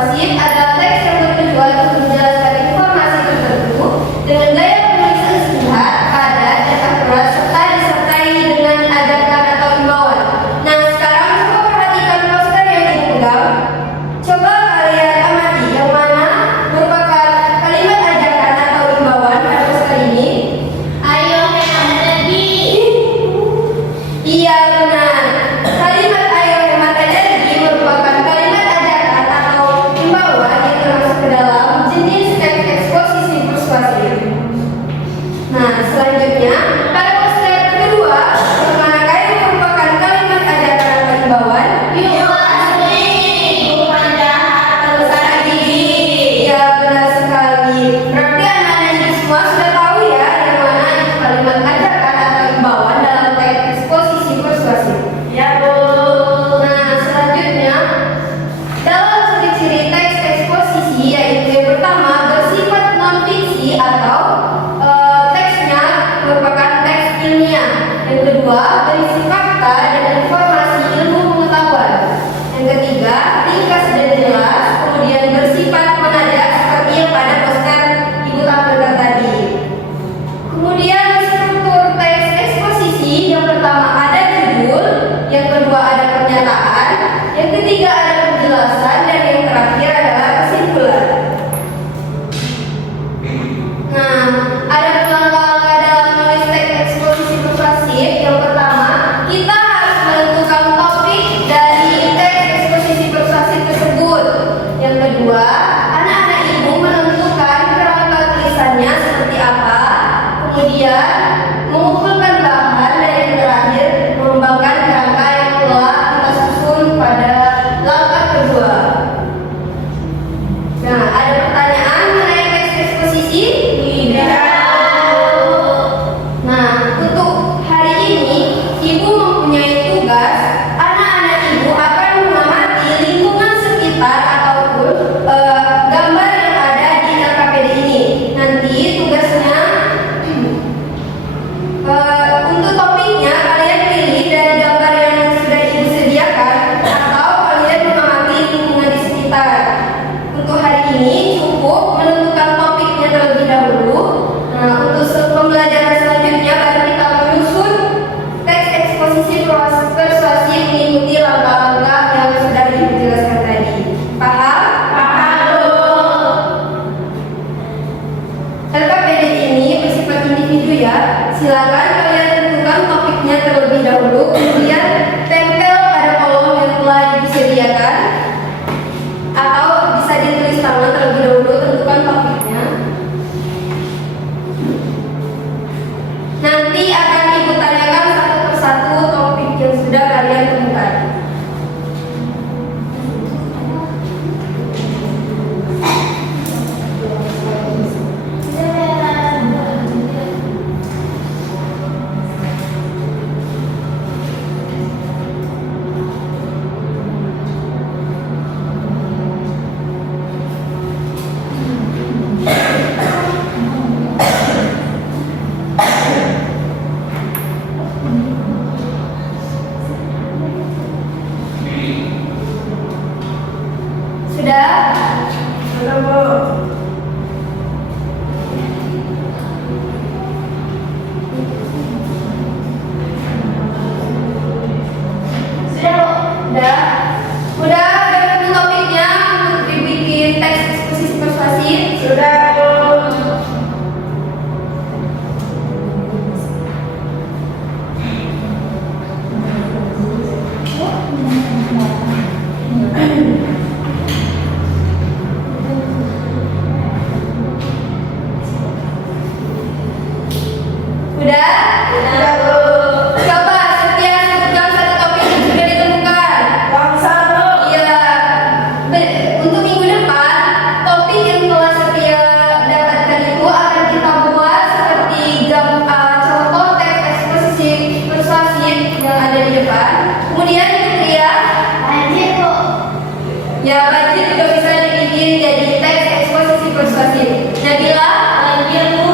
persuasif adalah teks yang bertujuan untuk menjelaskan informasi tertentu dengan gaya penulisan singkat, padat, dan akurat serta disertai dengan ajakan atau imbauan. Nah, sekarang coba perhatikan poster yang dipegang. Coba kalian amati yang mana merupakan kalimat ajakan atau imbauan pada poster ini. Ayo hemat energi. Iya, benar. Kalimat ayo hemat energi merupakan kalimat ajakan atau imbauan yang termasuk ke dalam jenis teks eksposisi persuasif. Nah, selanjutnya pada poster kedua, yang mana kayu merupakan kalimat ajakan atau imbauan. Yuk asli, bukan jahat terusan gigi. Iya, benar sekali. Berarti anak-anak ini semua sudah tahu ya yang mana itu kalimat ajakan atau imbauan dalam teks eksposisi persuasif. Ya Bu. Nah, selanjutnya dalam ciri-ciri teks eksposisi yaitu yang pertama bersifat non-fiksi atau teksnya merupakan teks ilmiah. Yang kedua berisi fakta dan informasi ilmu pengetahuan. Yang ketiga ringkas dan jelas, kemudian bersifat menajak seperti yang pada poster Ibu tampilkan tadi. Kemudian struktur teks eksposisi yang pertama ada judul, yang kedua ada pernyataan, yang ketiga ada penjelasan, dan yang terakhir adalah kesimpulan. Nah, ada langkah-langkah dalam menulis teks eksposisi persuasif. Yang pertama, kita harus menentukan topik dari teks eksposisi persuasif tersebut. Yang kedua, anak-anak ibu menentukan kerangka tulisannya seperti apa. Kemudian mengumpulkan bahan, dan yang terakhir mengembangkan kerangka yang telah kita susun pada langkah kedua. Nah, ada pertanyaan mengenai teks eksposisi? Nah, untuk hari ini ibu mempunyai tugas. Anak-anak ibu akan mengamati lingkungan sekitar ataupun gambar yang ada di LKPD ini. Nanti tugasnya untuk topiknya kalian pilih dari gambar yang sudah ibu sediakan atau kalian mengamati lingkungan di sekitar. Untuk hari ini cukup menentukan topiknya terlebih dahulu. Nah, untuk pembelajaran selanjutnya baru kita menyusun teks eksposisi persuasif mengikuti langkah-langkah yang sudah ibu jelaskan tadi. Paham? LKPD ini bersifat individu ya. Silakan kalian tentukan topiknya terlebih dahulu, kemudian tempel pada kolom yang telah disediakan, atau bisa ditulis tangan terlebih dahulu, tentukan topiknya. Nanti akan ibu tanyakan satu persatu topik yang sudah kalian temukan. Sudah? Sudah Bu. Udah? Udah ketemu topiknya untuk dibikin teks eksposisi persuasif? Sudah Bu. Udah? Sudah Bu. Coba Setia sebutkan satu topik yang sudah ditemukan. Bangsa Bu. Iya. Untuk minggu depan, topik yang telah Setia dapatkan itu akan kita buat seperti contoh teks eksposisi persuasif yang ada di depan. Kemudian Setia, Lanjut Bu. ya budget juga bisa dibikin jadi teks eksposisi persuasif. Nabila, Lanjut Bu.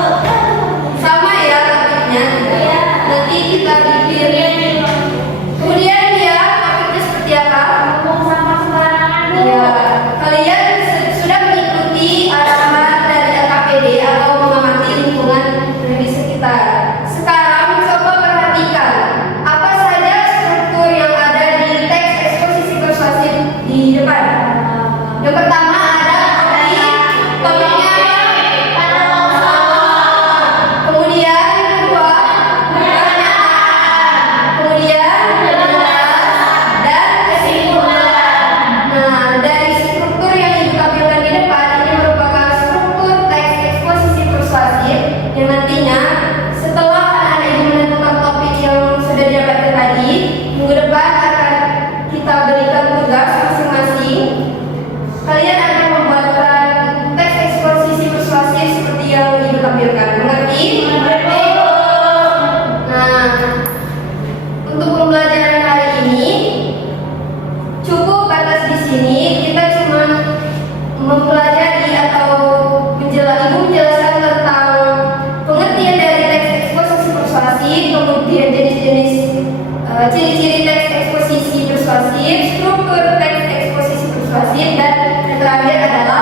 sama ya topiknya. Iya. Nanti kita bikin. Kemudian dia topiknya seperti apa? Ngomong sama sembarangan Bu. Ya, kalian dan yang terakhir adalah